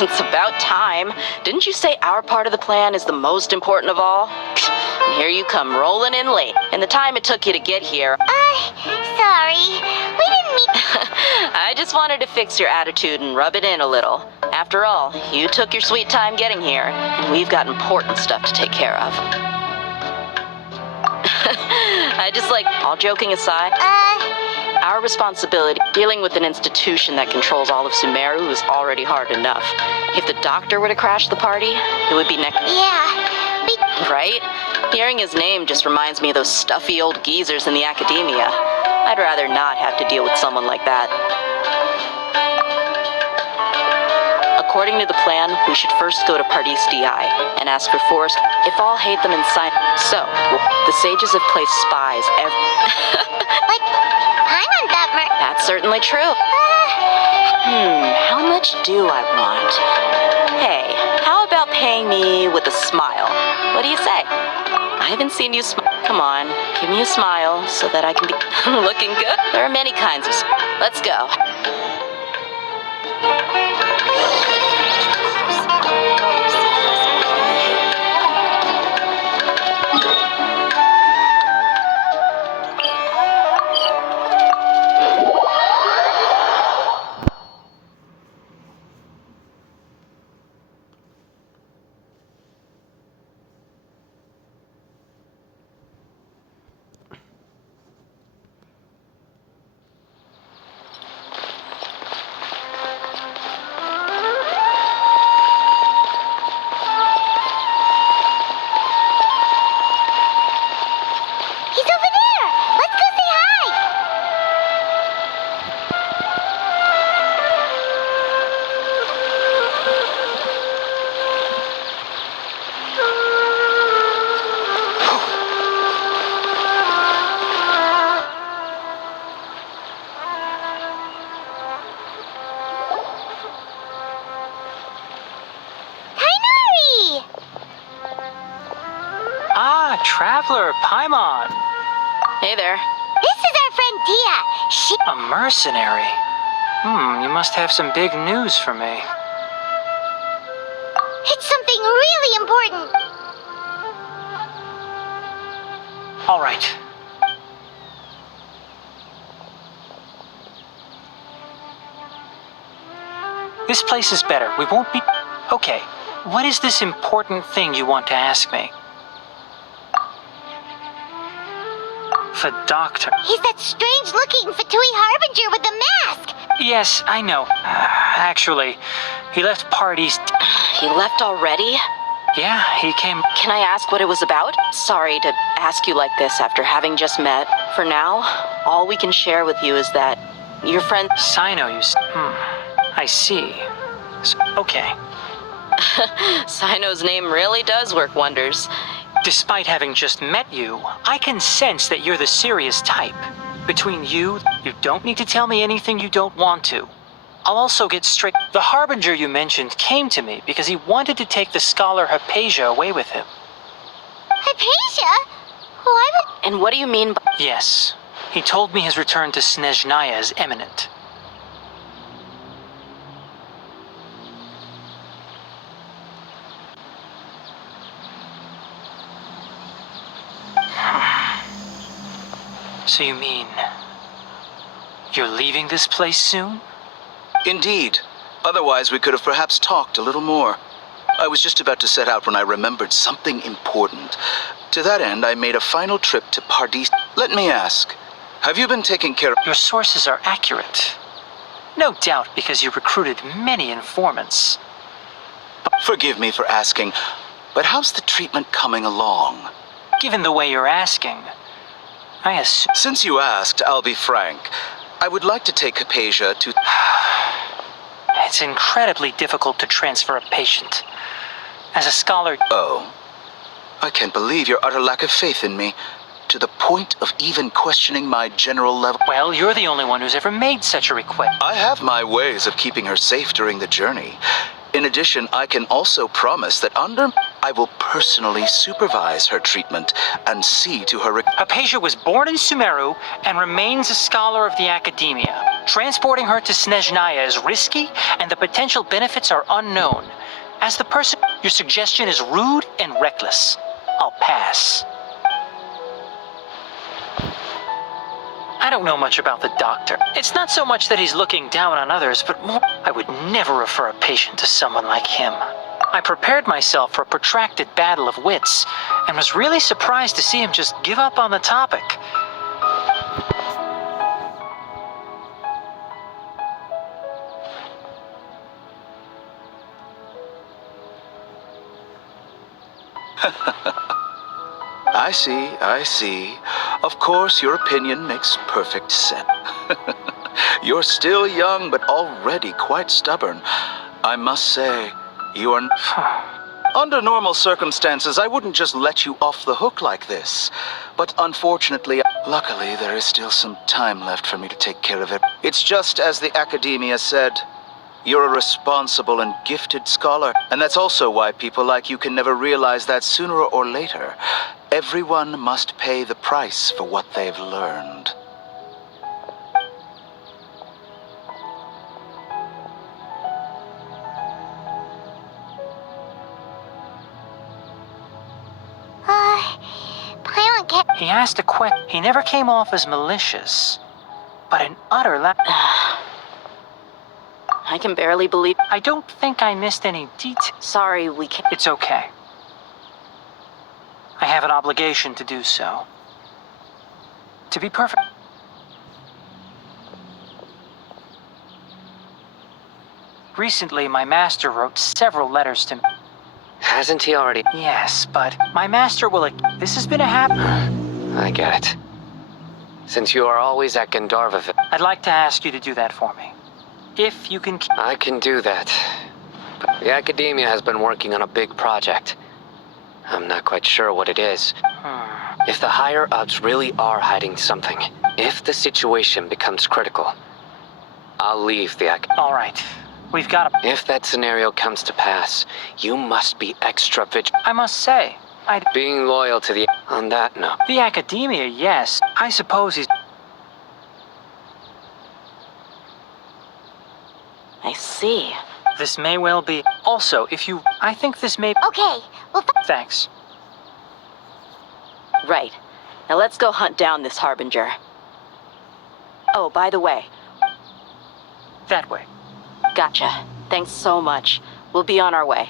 It's about time. Didn't you say our part of the plan is the most important of all? And here you come rolling in late. And the time it took you to get here. Sorry. We didn't mean... I just wanted to fix your attitude and rub it in a little. After all, you took your sweet time getting here, and we've got important stuff to take care of. All joking aside, our responsibility dealing with an institution that controls all of SUMERU is already hard enough. If the doctor were to crash the party, it would be next. Yeah, Right? Hearing his name just reminds me of those stuffy old geezers in the academia. I'd rather not have to deal with someone like that. According to the plan, we should first go to BAGIII and ask for forest. If all hate them inside. So, the sages have placed spies like, I'm on that That's certainly true. How much do I want? Hey, how about paying me with a smile? What do you say? I haven't seen you smile. Come on, give me a smile so that I can be looking good. There are many kinds of Let's go. Traveler, Paimon. Hey there. This is our friend Dia. She... A mercenary? You must have some big news for me. It's something really important. All right. This place is better. We won't be... Okay, what is this important thing you want to ask me? The doctor. He's that strange-looking Fatui Harbinger with the mask. Yes, I know. Actually, he left parties. He left already? Yeah, he came. Can I ask what it was about? Sorry to ask you like this after having just met. For now, all we can share with you is that your friend... Sino, I see. Okay. Sino's name really does work wonders. Despite having just met you, I can sense that you're the serious type. Between you don't need to tell me anything you don't want to. I'll also get straight. The Harbinger you mentioned came to me because he wanted to take the scholar Hypatia away with him. Hypatia? Why would... And what do you mean by... Yes. He told me his return to Snezhnaya is imminent. So you mean... you're leaving this place soon? Indeed. Otherwise, we could have perhaps talked a little more. I was just about to set out when I remembered something important. To that end, I made a final trip to BAGIII. Let me ask, have you been taking care of... Your sources are accurate. No doubt because you recruited many informants. Forgive me for asking, but how's the treatment coming along? Given the way you're asking, I assume... Since you asked, I'll be frank. I would like to take Hypatia to... It's incredibly difficult to transfer a patient. As a scholar... Oh. I can't believe your utter lack of faith in me, to the point of even questioning my general level... Well, you're the only one who's ever made such a request. I have my ways of keeping her safe during the journey. In addition, I can also promise that I will personally supervise her treatment and see to her... Hypatia was born in SUMERU and remains a scholar of the academia. Transporting her to Snezhnaya is risky, and the potential benefits are unknown. As the person, your suggestion is rude and reckless. I'll pass. I don't know much about the doctor. It's not so much that he's looking down on others, but more, I would never refer a patient to someone like him. I prepared myself for a protracted battle of wits, and was really surprised to see him just give up on the topic. I see. Of course, your opinion makes perfect sense. You're still young, but already quite stubborn. I must say, you are... Under normal circumstances, I wouldn't just let you off the hook like this. But unfortunately, luckily, there is still some time left for me to take care of it. It's just as the academia said. You're a responsible and gifted scholar, and that's also why people like you can never realize that sooner or later, everyone must pay the price for what they've learned. Paimon kept... He asked a question. He never came off as malicious, but an utter I can barely believe... I don't think I missed any details. Sorry, we can't... It's okay. I have an obligation to do so. To be perfect. Recently, my master wrote several letters to me. Hasn't he already? Yes, but my master will... This has been a habit. I get it. Since you are always at Gandharva, I'd like to ask you to do that for me. If you can... I can do that. But the academia has been working on a big project. I'm not quite sure what it is. If the higher-ups really are hiding something, if the situation becomes critical, I'll leave the All right. We've got a... If that scenario comes to pass, you must be extra vigilant. I must say, Being loyal to the... On that note... The academia, yes. I suppose he's... I see. This may well be... Also, if you... I think this may... Okay, well, Thanks. Right. Now let's go hunt down this Harbinger. Oh, by the way. That way. Gotcha. Thanks so much. We'll be on our way.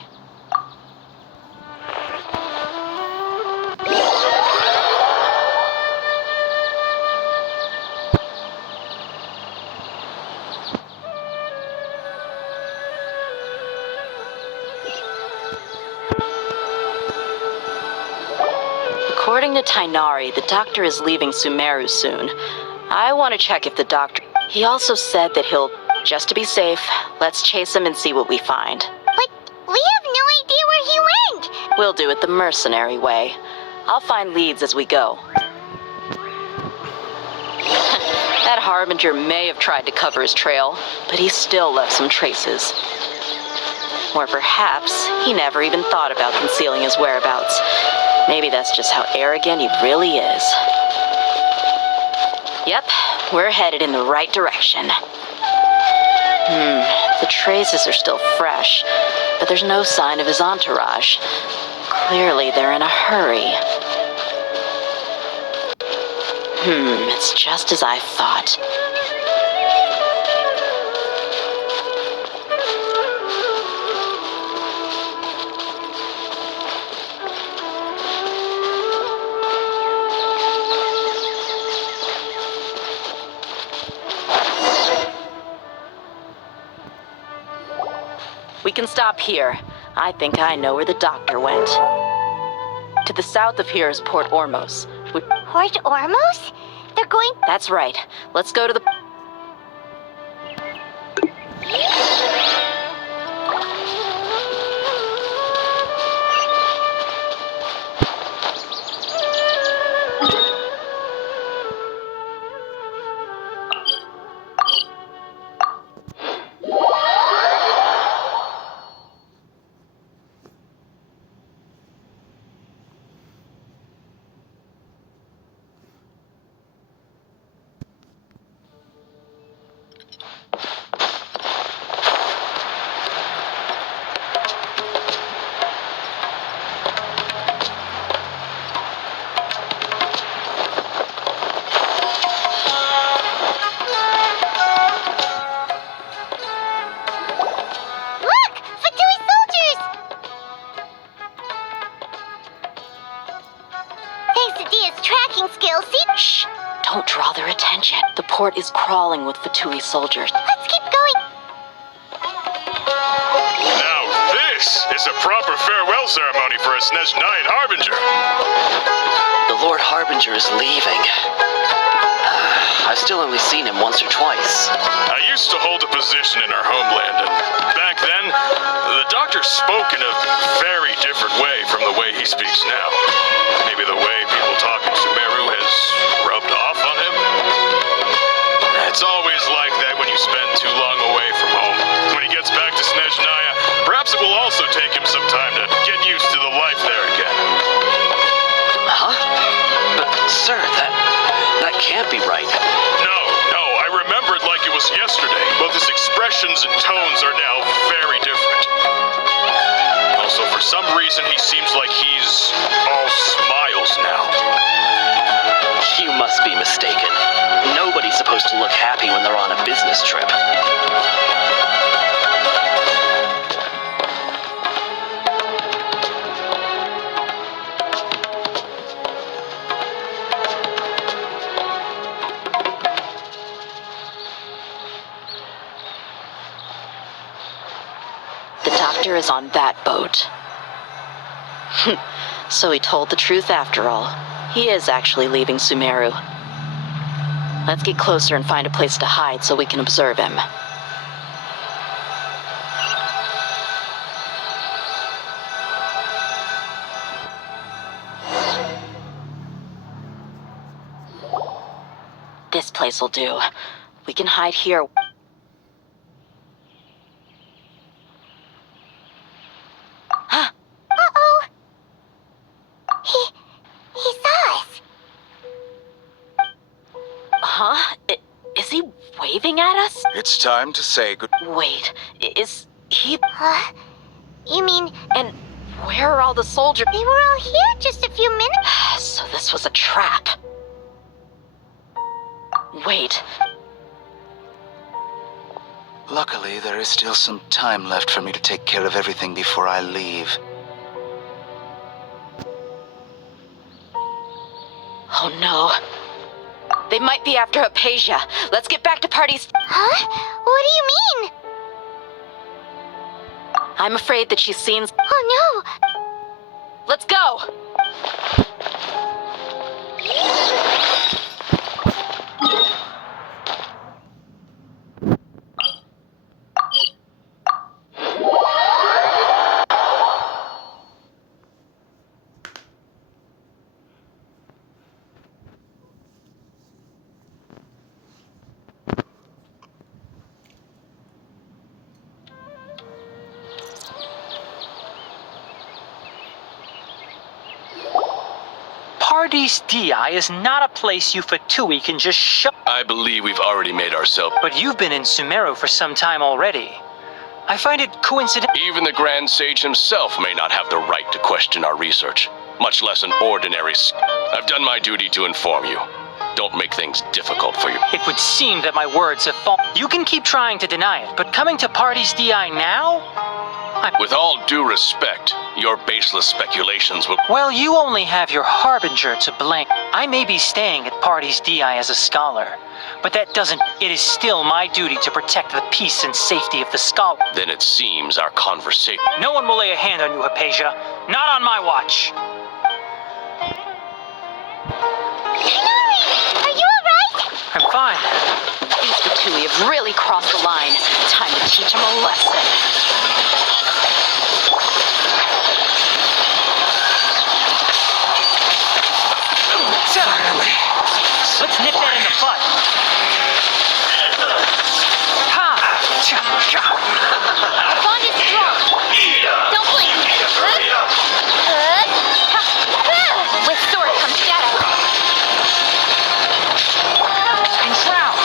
According to Tainari, the doctor is leaving SUMERU soon. I want to check if the doctor... He also said that he'll... Just to be safe, let's chase him and see what we find. but we have no idea where he went. We'll do it the mercenary way. I'll find leads as we go. That Harbinger may have tried to cover his trail, but he still left some traces. Or perhaps he never even thought about concealing his whereabouts. Maybe that's just how arrogant he really is. Yep, we're headed in the right direction. The traces are still fresh, but there's no sign of his entourage. Clearly they're in a hurry. It's just as I thought. We can stop here. I think I know where the doctor went. To the south of here is Port Ormos. Port Ormos? They're going... That's right. Let's go to the... cooking skills. See? Shh! Don't draw their attention. The port is crawling with Fatui soldiers. Let's keep going. Now this is a proper farewell ceremony for a Snezhnaya Harbinger. The Lord Harbinger is leaving. I've still only seen him once or twice. I used to hold a position in our homeland, and back then, the doctor spoke in a very different way from the way he speaks now. Maybe the way people talk in Sumeru has rubbed off on him. It's always like that when you spend too long away from home. When he gets back to Snezhnaya, perhaps it will also take him some time to get used to the life there again. Huh? But, sir, that can't be right. No, I remember it like it was yesterday, but his expressions and tones are now very different. Also, for some reason, he seems like he's all smiles now. You must be mistaken. Nobody's supposed to look happy when they're on a business trip. The doctor is on that boat. So he told the truth after all. He is actually leaving Sumeru. Let's get closer and find a place to hide so we can observe him. This place will do. We can hide here. Uh-oh. He saw us. Huh? Is he waving at us? It's time to say good. Wait, is he... You mean And where are all the soldiers? they were all here just a few minutes? So this was a trap. Wait, Luckily, there is still some time left for me to take care of everything before I leave. oh no. They might be after Hypatia. Let's get back to parties. Huh? What do you mean? I'm afraid that she's seen... Oh no! Let's go! BAGIII is not a place you Fatui can just show. I believe we've already made ourselves. But you've been in Sumeru for some time already. I find it coincidental. Even the Grand Sage himself may not have the right to question our research, much less an ordinary. I've done my duty to inform you. Don't make things difficult for you. It would seem that my words have fallen. You can keep trying to deny it, but coming to BAGIII now? With all due respect, your baseless speculations will. Well, you only have your Harbinger to blame. I may be staying at BAGIII as a scholar, but that doesn't... It is still my duty to protect the peace and safety of the scholar. Then it seems our conversation. No one will lay a hand on you, Hypatia. Not on my watch. Are you alright? I'm fine. These Fatui have really crossed the line. Time to teach them a lesson. Let's nip that in the bud. Ha! Cha! Cha! The bond is strong. Don't blink. With sword comes shadow. Enshroud!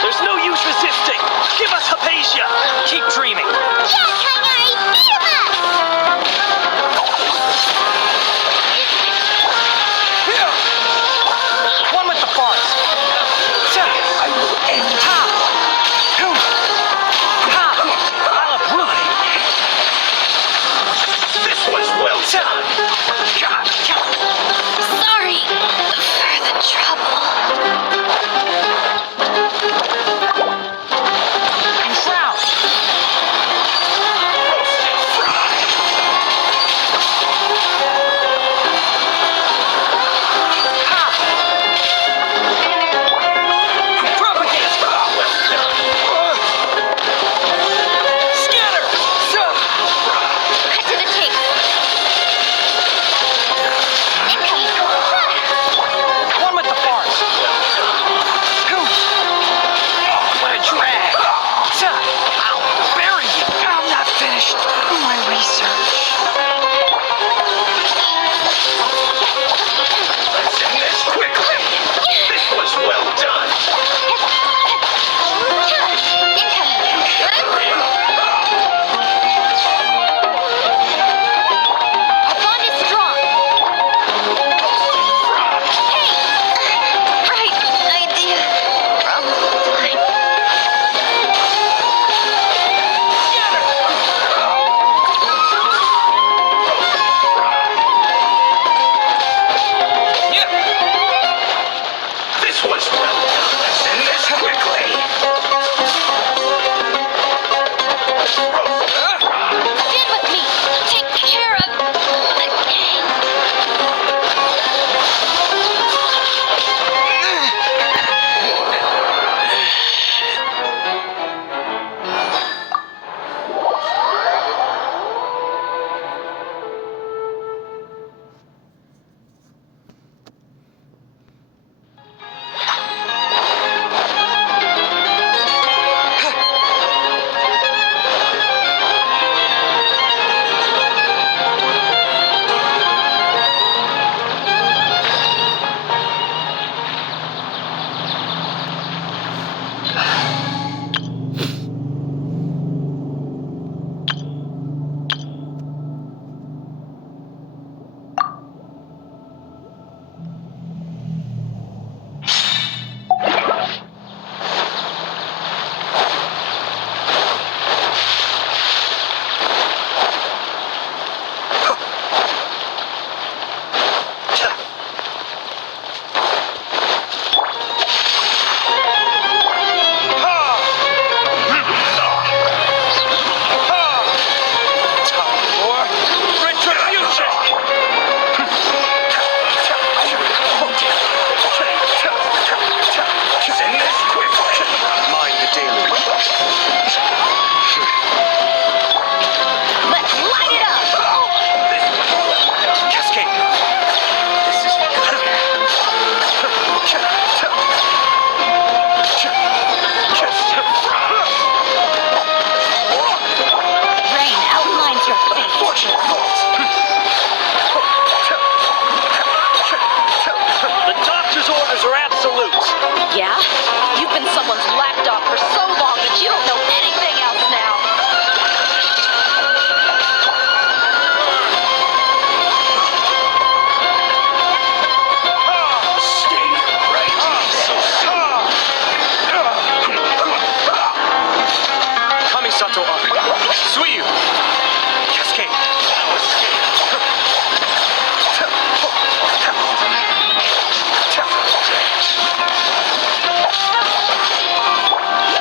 There's no use resisting! Give us Hypatia! Keep dreaming! Yes, Kainari! Beat him up! Stand with me. Take care of the gang. Yeah? You've been someone's lapdog for so long that you don't know anything else now. Kamisato up. Suiyu. Cascade.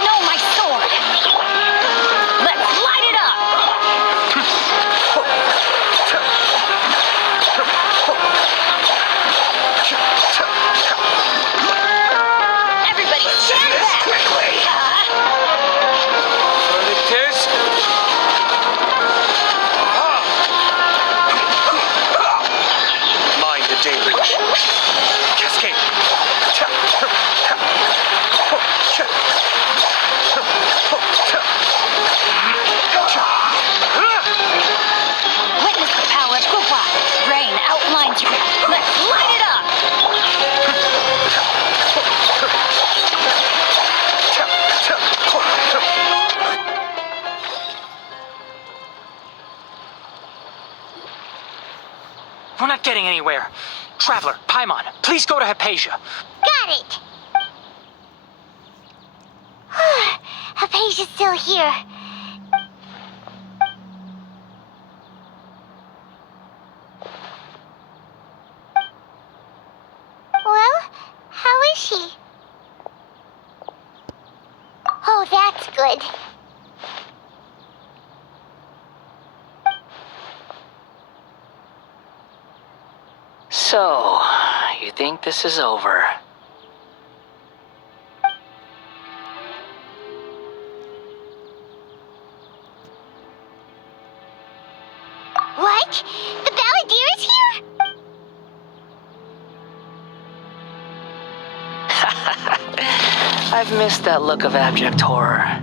No, my sword. Let's light it up. Everybody stand back. Mind the deluge. Cascade. Witness the power of LUPA. Rain outlines your path. Let's light it up. We're not getting anywhere. Traveler, Paimon, please go to Hypatia. Got it. Hypatia's still here. Well, how is she? Oh, that's good. So, you think this is over? What? The Balladeer is here? I've missed that look of abject horror.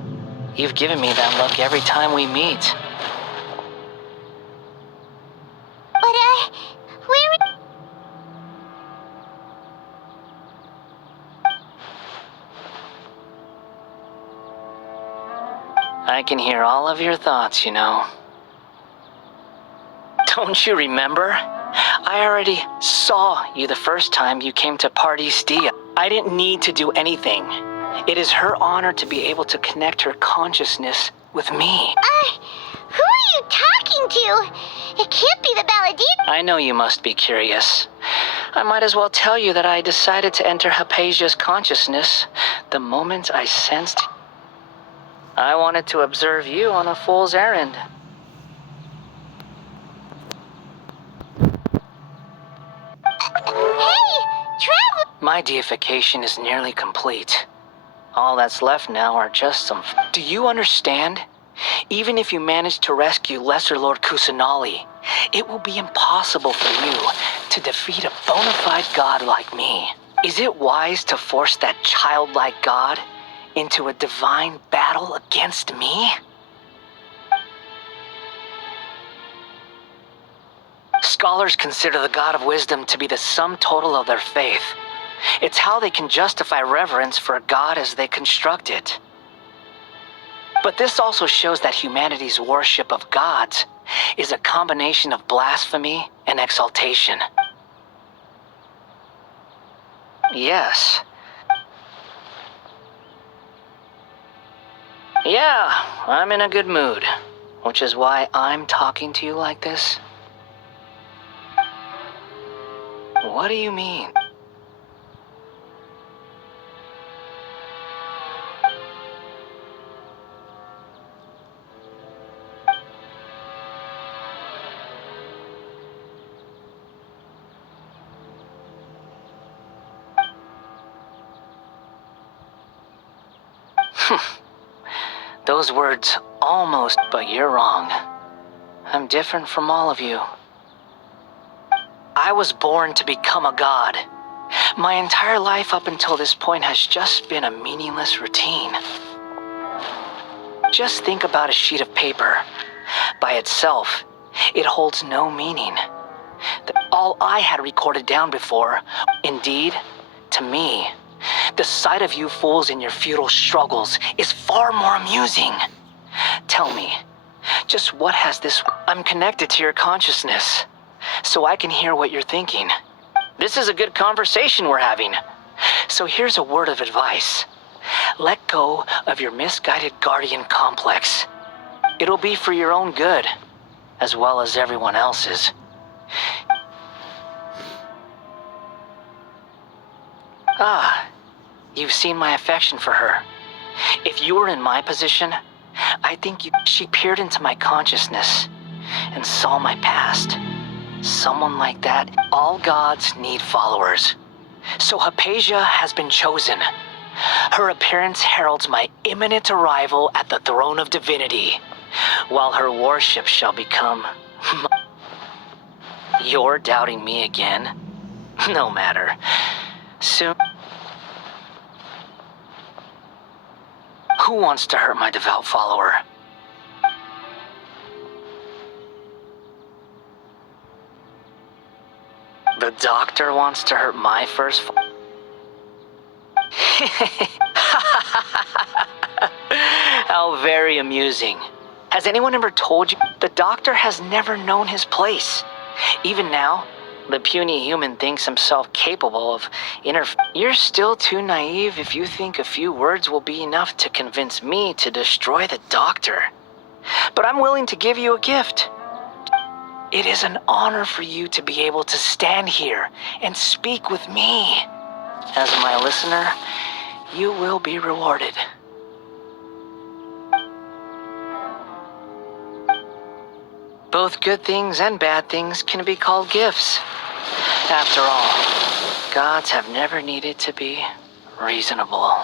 You've given me that look every time we meet. But, where would... I can hear all of your thoughts, you know. Don't you remember? I already saw you the first time you came to Party Stia. I didn't need to do anything. It is her honor to be able to connect her consciousness with me. Who are you talking to? It can't be the Balladeer. I know you must be curious. I might as well tell you that I decided to enter Hypatia's consciousness the moment I sensed... I wanted to observe you on a fool's errand. Hey, travel. My deification is nearly complete. All that's left now are just some... Do you understand? Even if you manage to rescue Lesser Lord Kusanali, it will be impossible for you to defeat a bona fide god like me. Is it wise to force that childlike god into a divine battle against me? Scholars consider the God of Wisdom to be the sum total of their faith. It's how they can justify reverence for a god as they construct it. But this also shows that humanity's worship of gods is a combination of blasphemy and exaltation. Yes. Yeah, I'm in a good mood, which is why I'm talking to you like this. What do you mean? Those words almost, but you're wrong. I'm different from all of you. I was born to become a god. My entire life up until this point has just been a meaningless routine. Just think about a sheet of paper. By itself, it holds no meaning. All I had recorded down before, indeed, to me, the sight of you fools in your futile struggles is far more amusing. Tell me, just what has this... I'm connected to your consciousness, so I can hear what you're thinking. This is a good conversation we're having. So here's a word of advice. Let go of your misguided guardian complex. It'll be for your own good, as well as everyone else's. Ah, you've seen my affection for her. If you were in my position, I think she peered into my consciousness and saw my past. Someone like that, all gods need followers. So Hypatia has been chosen. Her appearance heralds my imminent arrival at the throne of divinity, while her worship shall become... You're doubting me again? No matter. Soon... Who wants to hurt my devout follower? The doctor wants to hurt my first... How very amusing. Has anyone ever told you? The doctor has never known his place. Even now, the puny human thinks himself capable of You're still too naive if you think a few words will be enough to convince me to destroy the doctor. But I'm willing to give you a gift. It is an honor for you to be able to stand here and speak with me. As my listener, you will be rewarded. Both good things and bad things can be called gifts. After all, gods have never needed to be reasonable.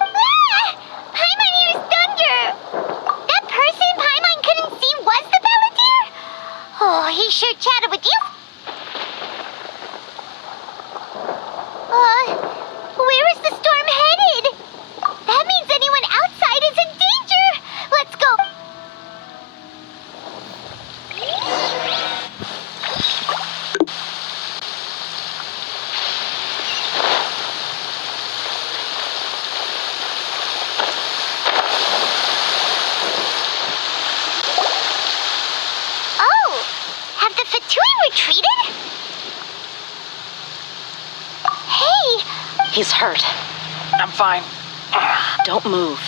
Paimon here is Thunder! That person Paimon couldn't see was the Balladeer? Oh, he sure chatted with you. Where is the storm headed? That means anyone outside is in danger! Let's go! Oh! Have the Fatui retreated? Hey! He's hurt. I'm fine. Don't move.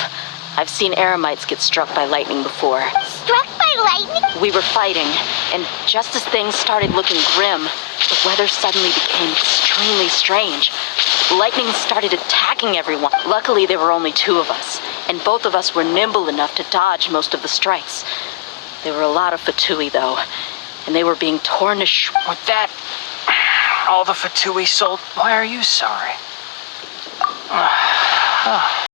I've seen Eremites get struck by lightning before. Struck by lightning? We were fighting, and just as things started looking grim, the weather suddenly became extremely strange. Lightning started attacking everyone. Luckily, there were only two of us, and both of us were nimble enough to dodge most of the strikes. There were a lot of Fatui, though, and they were being torn to With that, all the Fatui sold, why are you sorry?